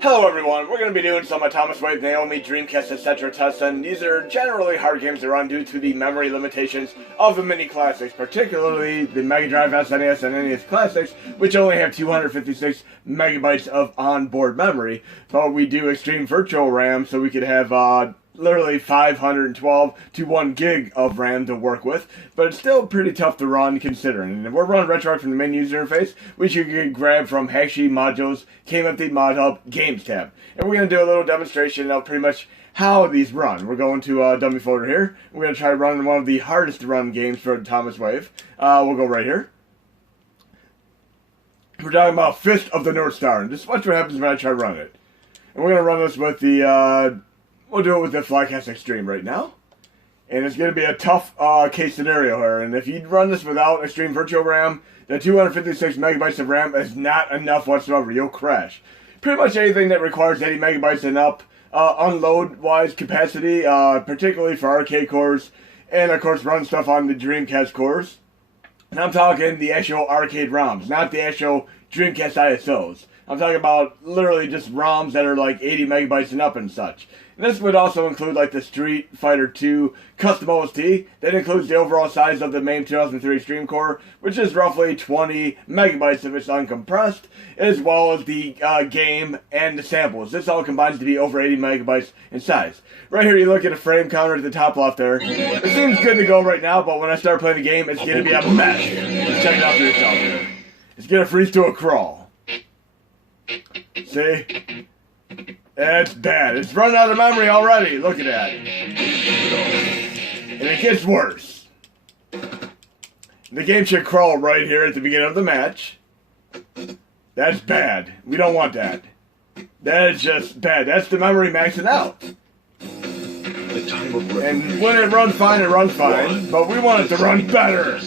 Hello everyone, we're going to be doing some Atomiswave, Naomi, Dreamcast, etc. tests, and these are generally hard games to run due to the memory limitations of the mini classics, particularly the Mega Drive, SNES, and NES Classics, which only have 256 megabytes of onboard memory, but we do Xtreme virtual RAM, so we could have literally 512 to 1 gig of RAM to work with, but it's still pretty tough to run considering. And if we're running RetroArch from the main user interface, which you can grab from Hacksheet Modules, KMFD Mod Hub, Games tab. And we're going to do a little demonstration of pretty much how these run. We're going to a dummy folder here. We're going to try running one of the hardest to run games for Atomiswave. We'll go right here. We're talking about Fist of the North Star, and just watch what happens when I try running it. And we're going to run this with the we'll do it with the Flycast Xtreme right now. And it's going to be a tough case scenario here. And if you run this without Xtreme Virtual RAM, the 256 megabytes of RAM is not enough whatsoever. You'll crash. Pretty much anything that requires 80 megabytes and up, unload-wise capacity, particularly for arcade cores, and of course run stuff on the Dreamcast cores. And I'm talking the actual arcade ROMs, not the actual Dreamcast ISOs. I'm talking about literally just ROMs that are like 80 megabytes and up and such. And this would also include like the Street Fighter 2 custom OST. That includes the overall size of the MAME 2003 Xtreme core, which is roughly 20 megabytes if it's uncompressed, as well as the game and the samples. This all combines to be over 80 megabytes in size. Right here you look at a frame counter at the top left there. It seems good to go right now, but when I start playing the game, it's going to be a mess. Let's check it out for yourself here. It's going to freeze to a crawl. See? It's bad. It's running out of memory already. Look at that. And it gets worse. The game should crawl right here at the beginning of the match. That's bad. We don't want that. That is just bad. That's the memory maxing out. And when it runs fine, it runs fine. But we want it to run better.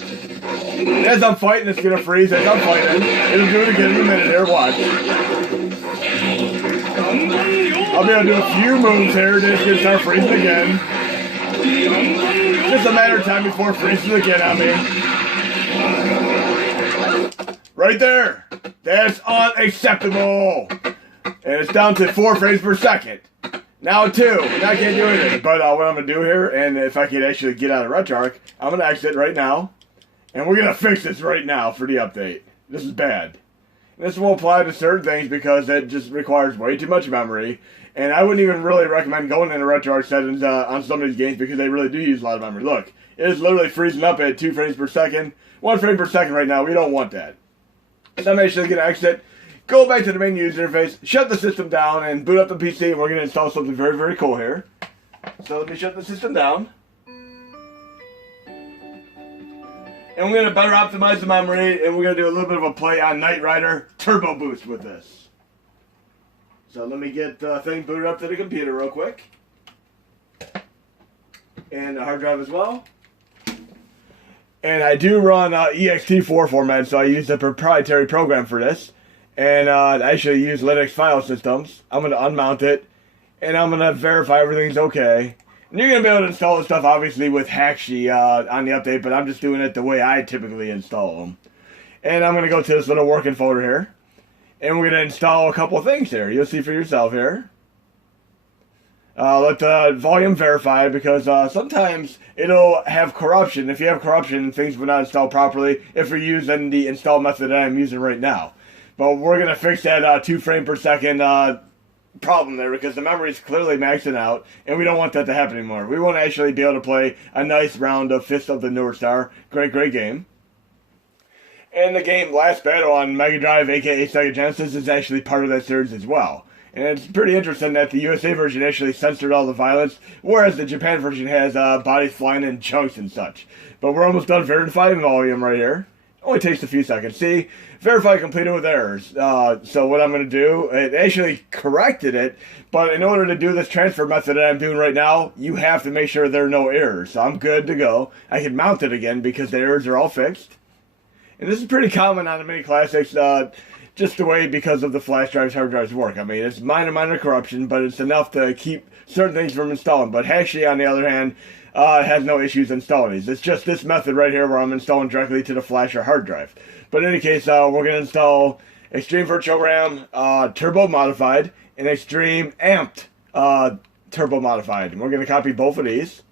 As I'm fighting, it's going to freeze. As I'm fighting, it'll do it again in a minute here. Watch. I'll be able to do a few moves here, then it's going to start freezing again. Just a matter of time before it freezes again on me. Right there. That's unacceptable. And it's down to 4 frames per second. Now 2. And I can't do anything. But what I'm going to do here, and if I can actually get out of RetroArch, I'm going to exit right now. And we're going to fix this right now for the update. This is bad. This will apply to certain things because it just requires way too much memory. And I wouldn't even really recommend going into RetroArch settings on some of these games because they really do use a lot of memory. Look, it is literally freezing up at 2 frames per second. 1 frame per second right now. We don't want that. So I'm actually going to exit, go back to the main user interface, shut the system down, and boot up the PC. And we're going to install something very, very cool here. So let me shut the system down. And we're going to better optimize the memory, and we're going to do a little bit of a play on Knight Rider Turbo Boost with this. So let me get the thing booted up to the computer real quick. And the hard drive as well. And I do run ext4 format, so I use a proprietary program for this. And I actually use Linux file systems. I'm going to unmount it, and I'm going to verify everything's okay. And you're going to be able to install this stuff, obviously, with Hacksheet on the update, but I'm just doing it the way I typically install them. And I'm going to go to this little working folder here. And we're going to install a couple of things here. You'll see for yourself here. Let the volume verify, because sometimes it'll have corruption. If you have corruption, things will not install properly if you're using the install method that I'm using right now. But we're going to fix that 2 frame per second problem there, because the memory is clearly maxing out, and we don't want that to happen anymore. We want to actually be able to play a nice round of Fist of the North Star. Great, great game. And the game Last Battle on Mega Drive, aka Sega Genesis, is actually part of that series as well. And it's pretty interesting that the USA version actually censored all the violence, whereas the Japan version has bodies flying in chunks and such. But we're almost done verifying volume right here. Only takes a few seconds. See, verify completed with errors. So what I'm going to do, it actually corrected it, but in order to do this transfer method that I'm doing right now, you have to make sure there are no errors. So I'm good to go. I can mount it again because the errors are all fixed. And this is pretty common on the mini classics, just the way because of the flash drives, hard drives work. I mean, it's minor corruption, but it's enough to keep certain things from installing. But Hacksheet, on the other hand, has no issues installing these. It's just this method right here where I'm installing directly to the flash or hard drive. But in any case, we're going to install Xtreme Virtual RAM Turbo Modified, and Xtreme Amped Turbo Modified. And we're going to copy both of these.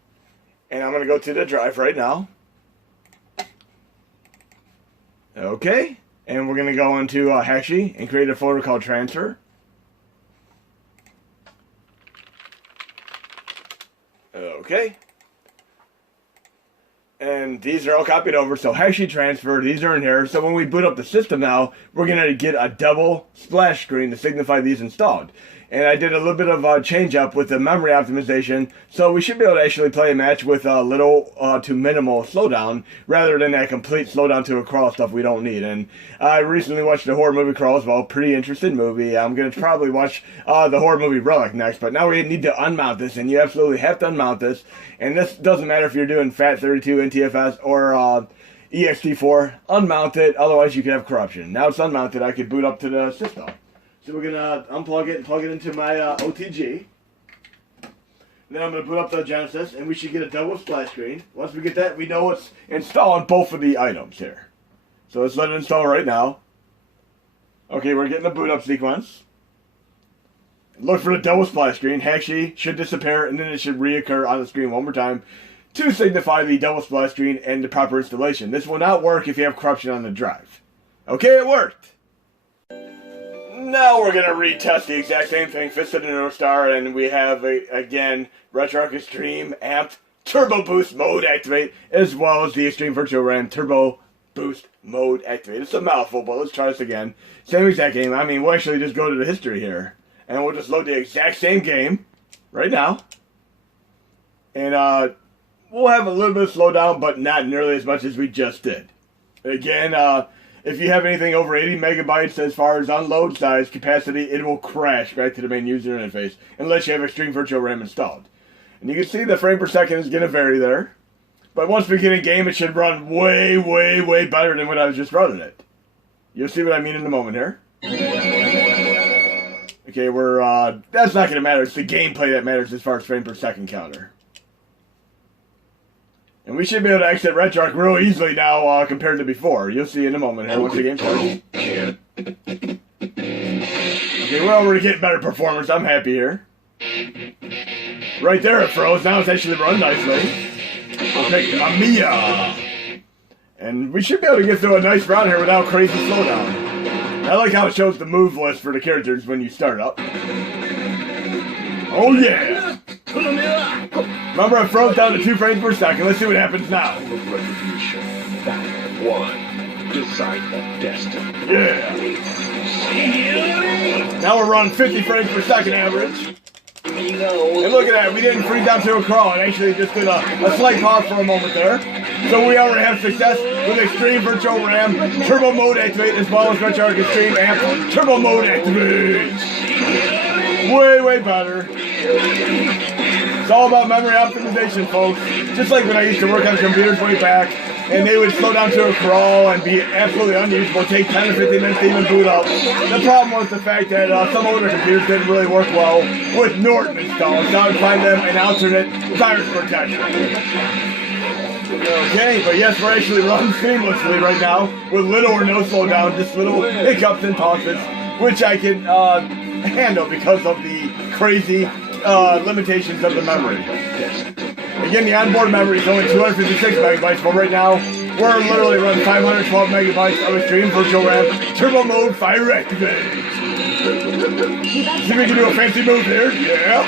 And I'm going to go to the drive right now. Okay. And we're going to go into Hashi and create a folder called Transfer. Okay. And these are all copied over, so Hashi transfer, these are in here. So when we boot up the system now, we're going to get a double splash screen to signify these installed. And I did a little bit of a change up with the memory optimization, so we should be able to actually play a match with a little to minimal slowdown, rather than that complete slowdown to a crawl stuff we don't need. And I recently watched the horror movie Crawl as well, pretty interesting movie. I'm going to probably watch the horror movie Relic next, but now we need to unmount this, and you absolutely have to unmount this. And this doesn't matter if you're doing FAT32 NTFS or EXT4, unmount it, otherwise you could have corruption. Now it's unmounted, I could boot up to the system. So we're going to unplug it and plug it into my OTG. Then I'm going to boot up the Genesis, and we should get a double splash screen. Once we get that, we know it's installing both of the items here. So let's let it install right now. Okay, we're getting the boot up sequence. Look for the double splash screen. Hashi should disappear, and then it should reoccur on the screen one more time to signify the double splash screen and the proper installation. This will not work if you have corruption on the drive. Okay, it worked. Now we're going to retest the exact same thing, Fist of the North Star, and we have, again, RetroArch Xtreme Amped Turbo Boost Mode Activate, as well as the Xtreme Virtual RAM Turbo Boost Mode Activate. It's a mouthful, but let's try this again. Same exact game. I mean, we'll actually just go to the history here, and we'll just load the exact same game right now. And we'll have a little bit of slowdown, but not nearly as much as we just did. Again, if you have anything over 80 megabytes as far as unload size capacity, it will crash back to the main user interface unless you have Xtreme Virtual RAM installed. And you can see the frame per second is going to vary there. But once we get in game, it should run way, way, way better than when I was just running it. You'll see what I mean in a moment here. Okay, that's not going to matter. It's the gameplay that matters as far as frame per second counter. And we should be able to exit RetroArch real easily now compared to before. You'll see in a moment here once the game starts. Okay, we're already getting better performance. I'm happy here. Right there it froze. Now it's actually run nicely. We'll pick Mamiya. And we should be able to get through a nice round here without crazy slowdown. I like how it shows the move list for the characters when you start up. Oh yeah! Remember, I froze down to 2 frames per second. Let's see what happens now. Retribution. One. Decide the destiny. Yeah. Now we're running 50 frames per second average. And look at that. We didn't freeze down to a crawl. It actually just did a slight pause for a moment there. So we already have success with Xtreme Virtual RAM Turbo Mode Activate, as well as RetroArch Xtreme Amp Turbo Mode Activate. Way, way better. It's all about memory optimization, folks. Just like when I used to work on computers way back, and they would slow down to a crawl and be absolutely unusable, take 10 or 15 minutes to even boot up. The problem was the fact that some older computers didn't really work well with Norton installed, so I would find them an alternate virus protection. Okay, but yes, we're actually running seamlessly right now with little or no slowdown, just little hiccups and pauses, which I can handle because of the crazy limitations of the memory. Again, the onboard memory is only 256 megabytes, but right now we're literally running 512 megabytes of Xtreme Virtual RAM Turbo Mode Fire Activate. See if we can do a fancy move here. Yeah.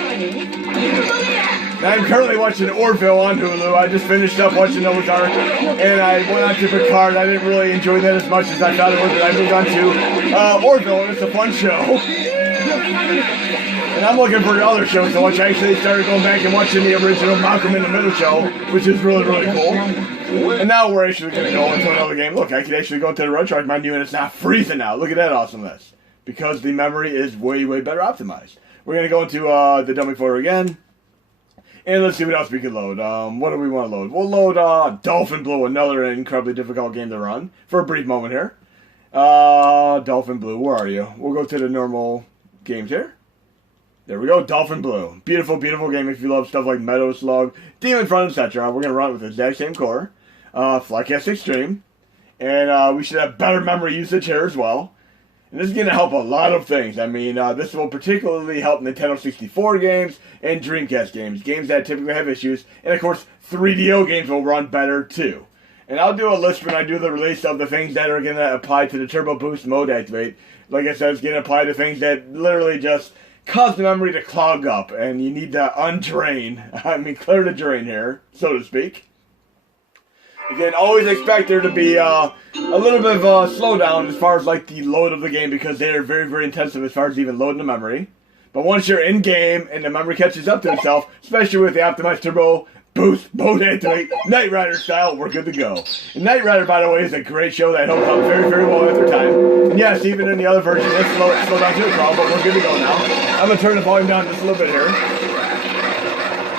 Now I'm currently watching Orville on Hulu. I just finished up watching Noah's Ark, and I went on to Picard. I didn't really enjoy that as much as I thought it would, but I moved on to Orville, and it's a fun show. And I'm looking for other shows to watch. I actually started going back and watching the original Malcolm in the Middle show, which is really, really cool. And now we're actually going to go into another game. Look, I can actually go into the RetroArch menu, and it's not freezing now. Look at that awesomeness. Because the memory is way, way better optimized. We're going to go into the dummy folder again. And let's see what else we can load. What do we want to load? We'll load Dolphin Blue, another incredibly difficult game to run, for a brief moment here. Dolphin Blue, where are you? We'll go to the normal games here. There we go, Dolphin Blue. Beautiful, beautiful game if you love stuff like Meadow Slug, Demon Front, etc. We're going to run it with the exact same core. Flycast Xtreme. And we should have better memory usage here as well. And this is going to help a lot of things. I mean, this will particularly help Nintendo 64 games and Dreamcast games. Games that typically have issues. And of course, 3DO games will run better too. And I'll do a list when I do the release of the things that are going to apply to the Turbo Boost mode activate. Like I said, it's going to apply to things that literally just cause the memory to clog up. And you need to undrain. I mean, clear the drain here, so to speak. Again, always expect there to be a little bit of a slowdown as far as like the load of the game, because they are very, very intensive as far as even loading the memory. But once you're in game and the memory catches up to itself, especially with the optimized Turbo Boost mode activate, Knight Rider style, we're good to go. And Knight Rider, by the way, is a great show that holds up very, very well after time. And yes, even in the other version, it's slow down to a crawl, but we're good to go now. I'm gonna turn the volume down just a little bit here.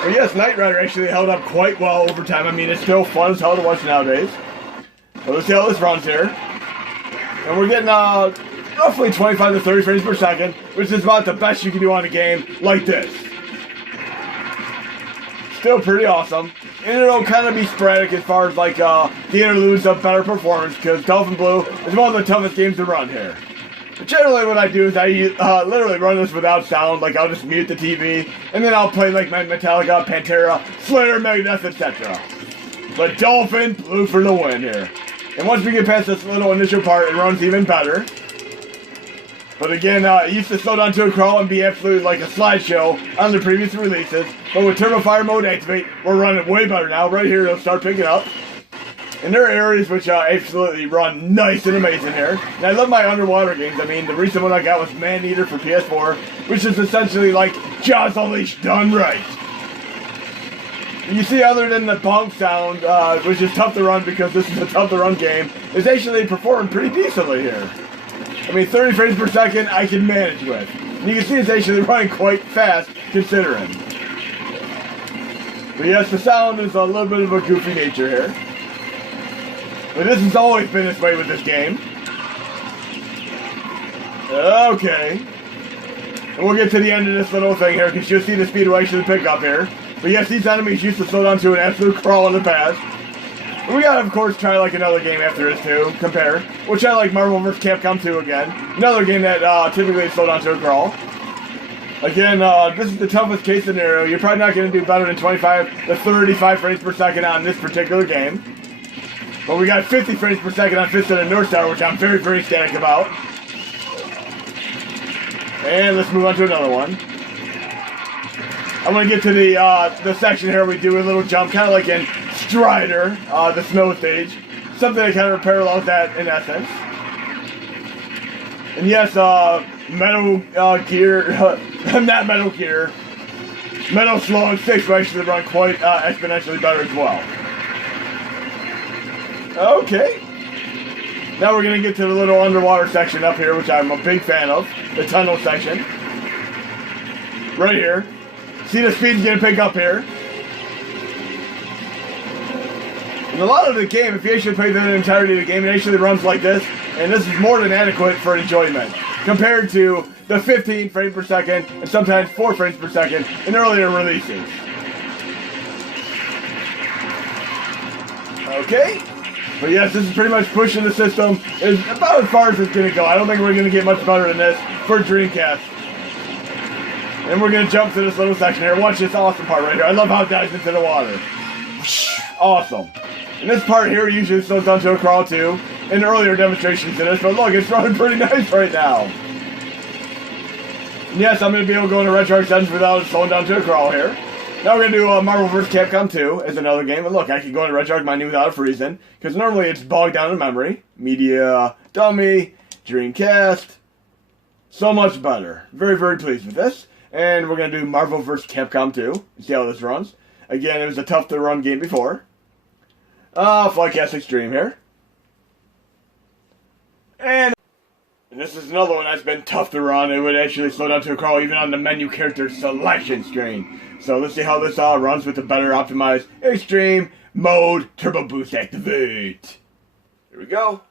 But yes, Knight Rider actually held up quite well over time. I mean, it's still fun as hell to watch nowadays. But let's see how this runs here. And we're getting roughly 25 to 30 frames per second, which is about the best you can do on a game like this. Still pretty awesome. And it'll kind of be sporadic as far as like the interludes of better performance, because Dolphin Blue is one of the toughest games to run here. Generally what I do is I literally run this without sound. Like, I'll just mute the TV, and then I'll play like Metallica, Pantera, Slayer, Megadeth, etc. But Dolphin Blue for the win here. And once we get past this little initial part, it runs even better. But again, it used to slow down to a crawl and be absolutely like a slideshow on the previous releases. But with Turbo Fire mode activate, we're running way better now. Right here, it'll start picking up. And there are areas which absolutely run nice and amazing here. And I love my underwater games. I mean, the recent one I got was Man-Eater for PS4, which is essentially like Jaws Unleashed done right. And you see, other than the bonk sound, which is tough to run because this is a tough to run game, it's actually performing pretty decently here. I mean, 30 frames per second I can manage with. And you can see it's actually running quite fast considering. But yes, the sound is a little bit of a goofy nature here. But this has always been this way with this game. Okay. And we'll get to the end of this little thing here, because you'll see the speed will actually pick up here. But yes, these enemies used to slow down to an absolute crawl in the past. And we gotta, of course, try like another game after this too, compare. Which I like Marvel vs. Capcom 2 again. Another game that typically slow down to a crawl. Again, this is the toughest case scenario. You're probably not going to do better than 25 to 35 frames per second on this particular game. But we got 50 frames per second on Fist of the North Star, which I'm very, very ecstatic about. And let's move on to another one. I'm going to get to the section here we do a little jump, kind of like in Strider, the snow stage. Something that kind of parallels that in essence. And yes, Metal Gear, not Metal Gear, Metal Slug 6 will actually run quite exponentially better as well. Okay. Now we're going to get to the little underwater section up here, which I'm a big fan of. The tunnel section. Right here. See the speed's going to pick up here. And a lot of the game, if you actually play the entirety of the game, it actually runs like this. And this is more than adequate for enjoyment. Compared to the 15 frames per second and sometimes 4 frames per second in earlier releases. Okay. But yes, this is pretty much pushing the system. It's about as far as it's going to go. I don't think we're going to get much better than this for Dreamcast. And we're going to jump to this little section here. Watch this awesome part right here. I love how it dives into the water. Awesome. And this part here usually slows down to a crawl too. In earlier demonstrations of this. But look, it's running pretty nice right now. And yes, I'm going to be able to go into RetroArch settings without slowing down to a crawl here. Now we're going to do Marvel vs. Capcom 2 as another game. And look, I can go into RetroArch menu without a freezing. Because normally it's bogged down in memory. Media, dummy, Dreamcast. So much better. Very, very pleased with this. And we're going to do Marvel vs. Capcom 2. See how this runs. Again, it was a tough to run game before. Flycast Xtreme here. And this is another one that's been tough to run. It would actually slow down to a crawl even on the menu character selection screen. So let's see how this runs with the better optimized Xtreme mode turbo boost activate. Here we go.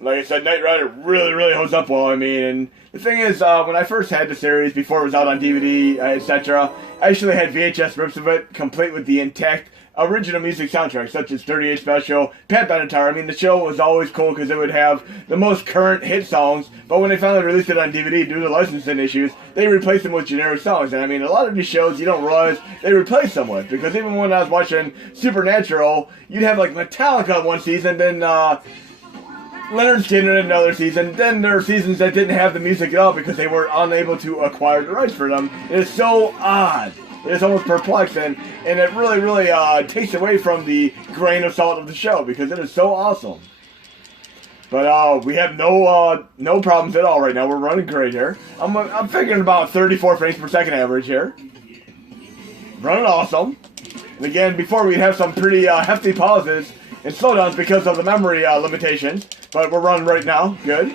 Like I said, Knight Rider really holds up well. I mean, and the thing is, when I first had the series, before it was out on DVD, etc., I actually had VHS rips of it, complete with the intact original music soundtrack, such as 38 Special, Pat Benatar. I mean, the show was always cool because it would have the most current hit songs, but when they finally released it on DVD due to licensing issues, they replaced them with generic songs. And I mean, a lot of these shows you don't realize they replace them with, because even when I was watching Supernatural, you'd have like Metallica one season, then Leonard Skinner in another season. Then there are seasons that didn't have the music at all because they were unable to acquire the rights for them. It is so odd. It is almost perplexing, and it really takes away from the grain of salt of the show because it is so awesome. But we have no problems at all right now. We're running great here. I'm figuring about 34 frames per second average here. Running awesome. And again, before we have some pretty hefty pauses and slowdowns because of the memory limitations, but we're running right now. Good.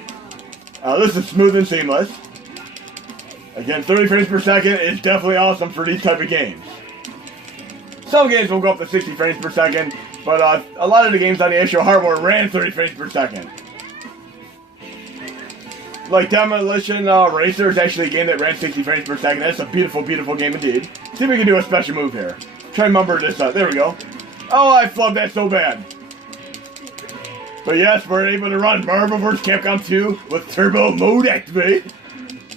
This is smooth and seamless. Again, 30 frames per second is definitely awesome for these type of games. Some games will go up to 60 frames per second, but a lot of the games on the actual hardware ran 30 frames per second. Like Demolition Racer is actually a game that ran 60 frames per second. That's a beautiful game indeed. See if we can do a special move here. Try and remember this. There we go. Oh, I flubbed that so bad. But yes, we're able to run Marvel vs. Capcom 2 with turbo mode activate.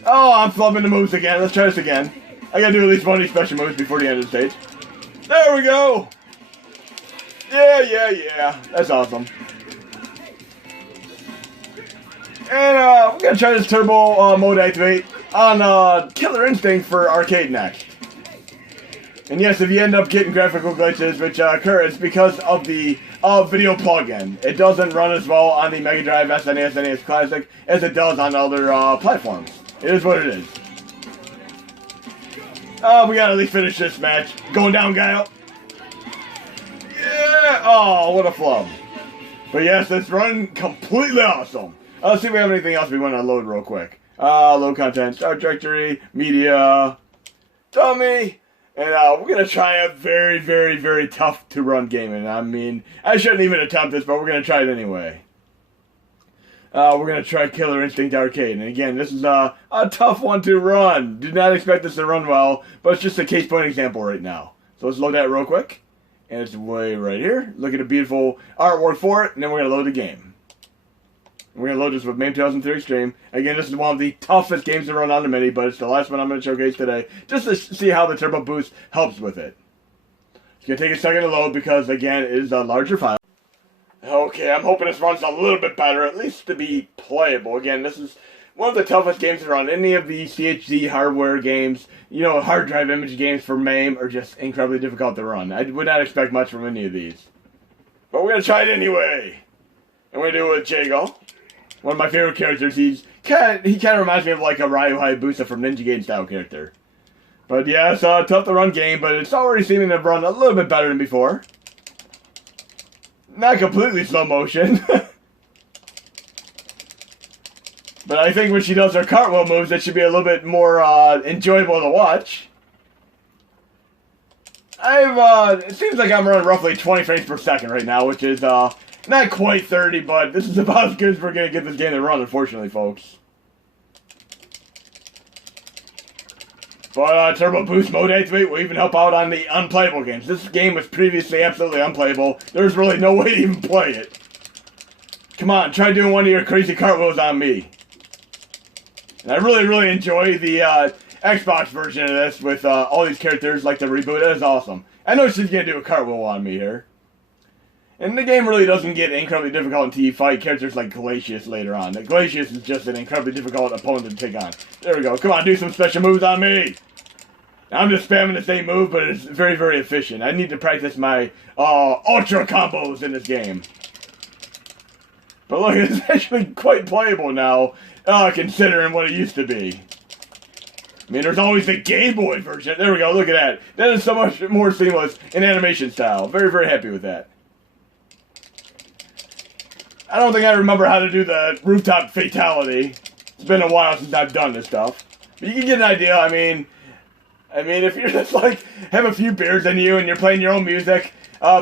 Oh, I'm flubbing the moves again. Let's try this again. I gotta do at least one of these special moves before the end of the stage. There we go! Yeah. That's awesome. And we're gonna try this turbo mode activate on Killer Instinct for arcade next. And yes, if you end up getting graphical glitches, which occur, it's because of the video plugin. It doesn't run as well on the Mega Drive, SNES, NES Classic as it does on other platforms. It is what it is. Oh, we gotta at least finish this match. Going down, Guile. Yeah! Oh, what a flub. But yes, it's running completely awesome. Let's see if we have anything else we want to load real quick. Load content, start directory, media, dummy. And we're gonna try a very tough to run game. And I mean, I shouldn't even attempt this, but we're gonna try it anyway. We're going to try Killer Instinct Arcade. And again, this is a tough one to run. Did not expect this to run well, but it's just a case point example right now. So let's load that real quick. And it's way right here. Look at the beautiful artwork for it. And then we're going to load the game. And we're going to load this with MAME 2003 Xtreme. Again, this is one of the toughest games to run on the Mini, but it's the last one I'm going to showcase today. Just to see how the turbo boost helps with it. It's going to take a second to load because, again, it is a larger file. Okay, I'm hoping this runs a little bit better, at least to be playable. Again, this is one of the toughest games to run. Any of the CHD hardware games, you know, hard drive image games for MAME are just incredibly difficult to run. I would not expect much from any of these. But we're going to try it anyway. And we're going to do it with Jago. One of my favorite characters. He kind of reminds me of like a Ryu Hayabusa from Ninja Gaiden style character. But yeah, it's a tough to run game, but it's already seeming to run a little bit better than before. Not completely slow motion. But I think when she does her cartwheel moves, it should be a little bit more enjoyable to watch. It seems like I'm running roughly 20 frames per second right now, which is not quite 30, but this is about as good as we're going to get this game to run, unfortunately, folks. But Turbo Boost Mode Activate will even help out on the unplayable games. This game was previously absolutely unplayable. There's really no way to even play it. Come on, try doing one of your crazy cartwheels on me. And I really enjoy the Xbox version of this with all these characters, like the reboot. That is awesome. I know she's going to do a cartwheel on me here. And the game really doesn't get incredibly difficult until you fight characters like Glacius later on. Glacius is just an incredibly difficult opponent to take on. There we go. Come on, do some special moves on me. I'm just spamming the same move, but it's very efficient. I need to practice my ultra combos in this game. But look, it's actually quite playable now, considering what it used to be. I mean, there's always the Game Boy version. There we go, look at that. That is so much more seamless in animation style. Very happy with that. I don't think I remember how to do the rooftop fatality. It's been a while since I've done this stuff. But you can get an idea. I mean, if you're just like, have a few beers in you and you're playing your own music,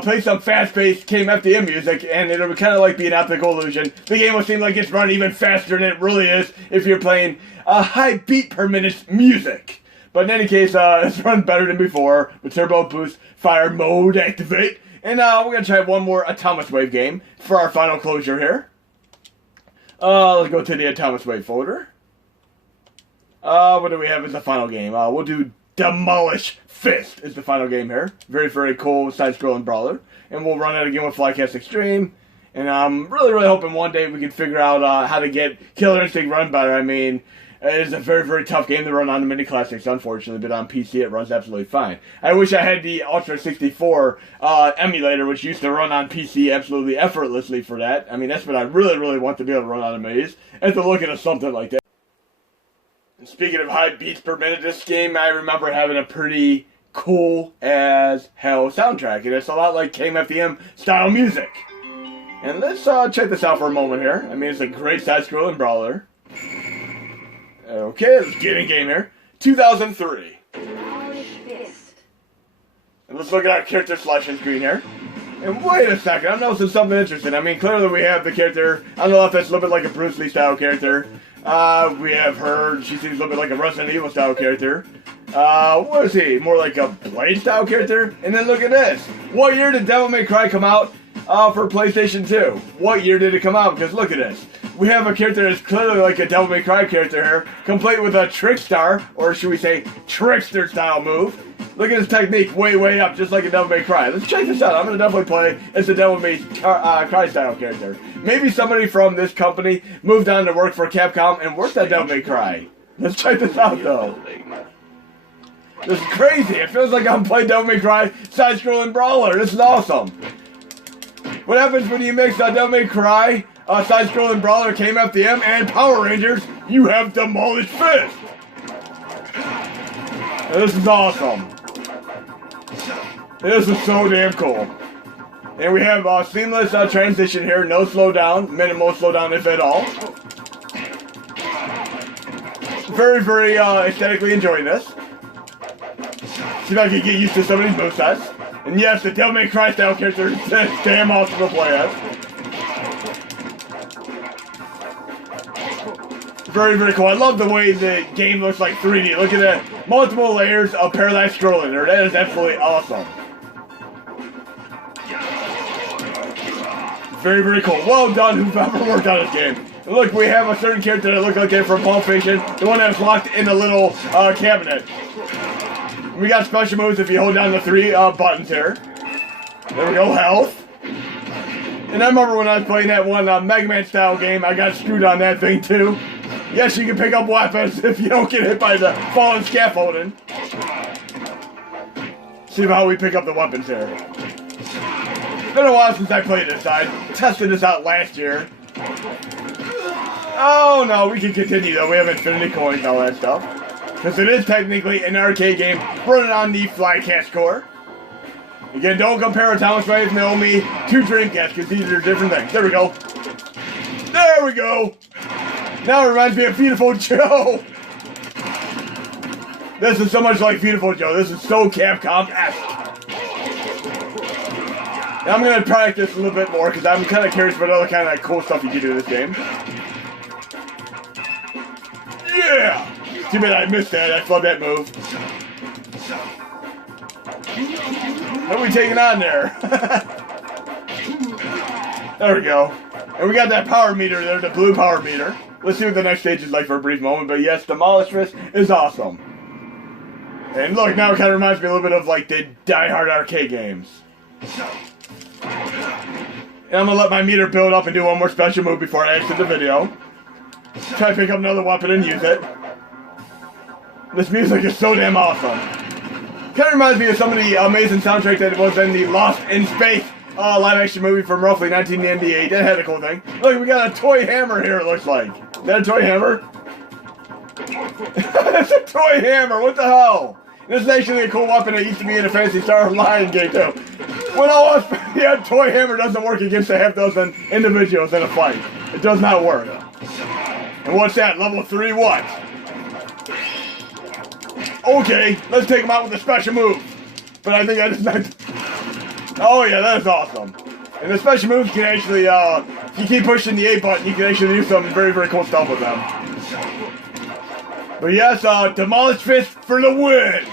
play some fast-paced KMFDM music, and it'll kind of like be an optical illusion. The game will seem like it's run even faster than it really is if you're playing high beat per minute music. But in any case, it's run better than before. The turbo boost fire mode activate. And we're going to try one more Atomiswave game for our final closure here. Let's go to the Atomiswave folder. What do we have as the final game? We'll do Demolish Fist is the final game here. Very, very cool side-scrolling brawler. And we'll run it again with Flycast Xtreme. And I'm really, really hoping one day we can figure out how to get Killer Instinct run better. I mean, it is a very, very tough game to run on the NES Classics, unfortunately, but on PC it runs absolutely fine. I wish I had the Ultra 64 emulator, which used to run on PC absolutely effortlessly for that. I mean, that's what I really, really want to be able to run on a maze, and to look at something like that. And speaking of high beats per minute, this game, I remember having a pretty cool as hell soundtrack, and it's a lot like KMFDM style music. And let's check this out for a moment here. I mean, it's a great side-scrolling brawler. Okay, let's get in game here. 2003. And let's look at our character selection screen here. And wait a second, I'm noticing something interesting. I mean, clearly we have the character on the left that's a little bit like a Bruce Lee style character. We have her, she seems a little bit like a Resident Evil style character. What is he? More like a Blade style character? And then look at this. What year did Devil May Cry come out for PlayStation 2? What year did it come out? Because look at this. We have a character that's clearly like a Devil May Cry character here, complete with a Trickstar, or should we say Trickster style move. Look at his technique way, way up, just like a Devil May Cry. Let's check this out. I'm going to definitely play as a Devil May Cry style character. Maybe somebody from this company moved on to work for Capcom and worked on Devil May Cry. Let's check this out, though. This is crazy. It feels like I'm playing Devil May Cry side-scrolling brawler. This is awesome. What happens when you mix Devil May Cry, side-scrolling brawler, KMFDM, and Power Rangers? You have Demolish Fist. And this is awesome. This is so damn cool. And we have seamless transition here, no slowdown, minimal slowdown if at all. Very, very aesthetically enjoying this. See if I can get used to some of these movesets. And yes, the Devil May Cry style character is damn awesome to play as. Very, very cool. I love the way the game looks like 3D. Look at that. Multiple layers of parallax scrolling there. That is absolutely awesome. Very, very cool. Well done, whoever worked on this game. And look, we have a certain character that looks like they're from Pulp Fiction. The one that's locked in the little cabinet. We got special moves if you hold down the 3 buttons here. There we go, health. And I remember when I was playing that one Mega Man style game, I got screwed on that thing too. Yes, you can pick up weapons if you don't get hit by the fallen scaffolding. See how we pick up the weapons here. It's been a while since I played this. I tested this out last year. Oh no, we can continue though. We have infinity coins and all that stuff. Because it is technically an arcade game running on the Flycast core. Again, don't compare Atomiswave Naomi to Dreamcast because these are different things. There we go. There we go. Now it reminds me of Beautiful Joe. This is so much like Beautiful Joe. This is so Capcom-esque. Now I'm going to practice a little bit more because I'm kind of curious what other kind of cool stuff you can do in this game. Yeah! Too bad I missed that. I flubbed that move. What are we taking on there? There we go. And we got that power meter there, the blue power meter. Let's see what the next stage is like for a brief moment. But yes, Demolish Fist is awesome. And look, now it kind of reminds me a little bit of like the Die Hard arcade games. And I'm going to let my meter build up and do one more special move before I exit the video. Try to pick up another weapon and use it. This music is so damn awesome. Kind of reminds me of some of the amazing soundtrack that was in the Lost in Space live-action movie from roughly 1998. That had a cool thing. Look, we got a toy hammer here, it looks like. Is that a toy hammer? It's a toy hammer, what the hell? This is actually a cool weapon that used to be in a Phantasy Star Lion game, too. When all us, yeah, toy hammer doesn't work against a half dozen individuals in a fight. It does not work. And what's that? Level 3 what? Okay, let's take him out with a special move. But I think I just... Oh yeah, that is awesome. And the special moves can actually, if you keep pushing the A button, you can actually do some very, very cool stuff with them. But yes, Demolish Fist for the win!